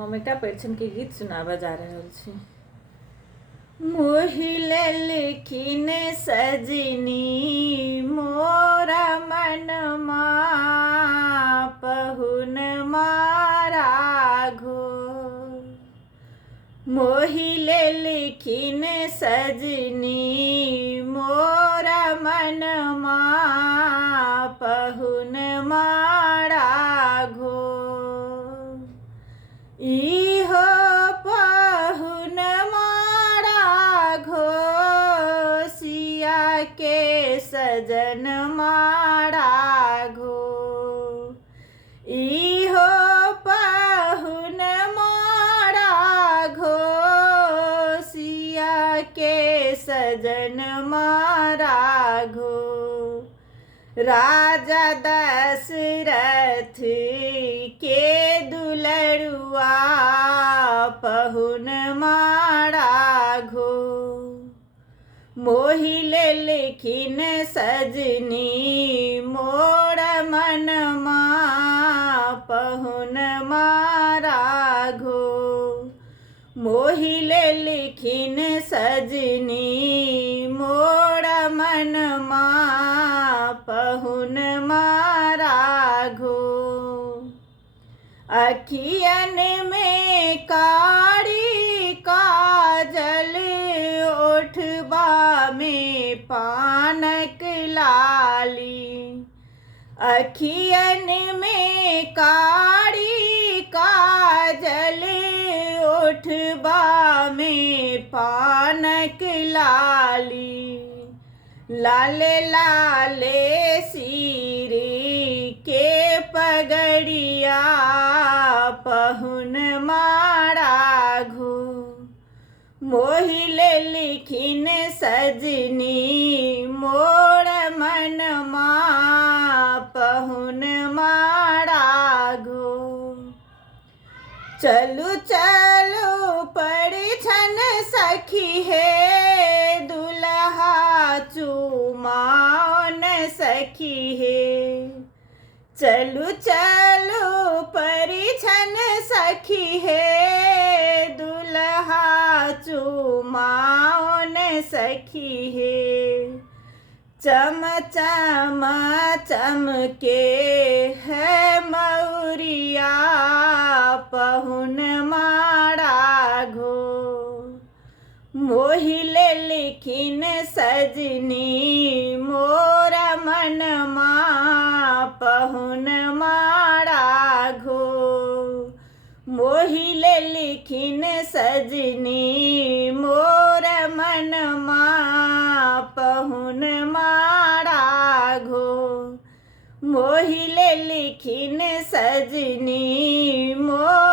हम एकटा परिछन के गीत सुनाबऽ जा रहल छी। मोहिले लिखिन सजनी मोरा मनमा पहुन मारा घोर। मोहिले लिखिन सजनी मोरा मनमा पहुन मारा घोर। इहो पहुन मारा घोर सिया के सजन मारा घोर। इहो पहुन मारा घोर सिया के सजन मारा घोर। राजा दशरथ के दुलरुआ पहुन मारा घोर। मोहिले लिखिन सजनी मोर मनमा पहुन मारा घोर। मोहिले लिखिन सजनी मोर मनमा पहुन मारा घोर। अखियन में कारी काजल ओठबा में पानक लाली। अखियन में कारी काजल ओठबा में पानक लाली। लाले लाले सिरी के पगड़िया पहुन मारा घोर। मोहिले लिखिन सजनी मोर मनमा पहुन मारा घोर। चलू चलू परिछन सखी हे दुल्हा चुमाओन सखी हे। चलू चलू परिछन सखी हे दुल्हा चुमाओन सखी हे। चम चम चमके है मौरिया पहुन मारा घोर। मोहिले लिखिन सजनी मोर मनमा पहुन मारा घोर। मोहिले लिखिन सजनी मोर मनमा पहुन मारा घोर। मोहिले लिखिन सजनी मोर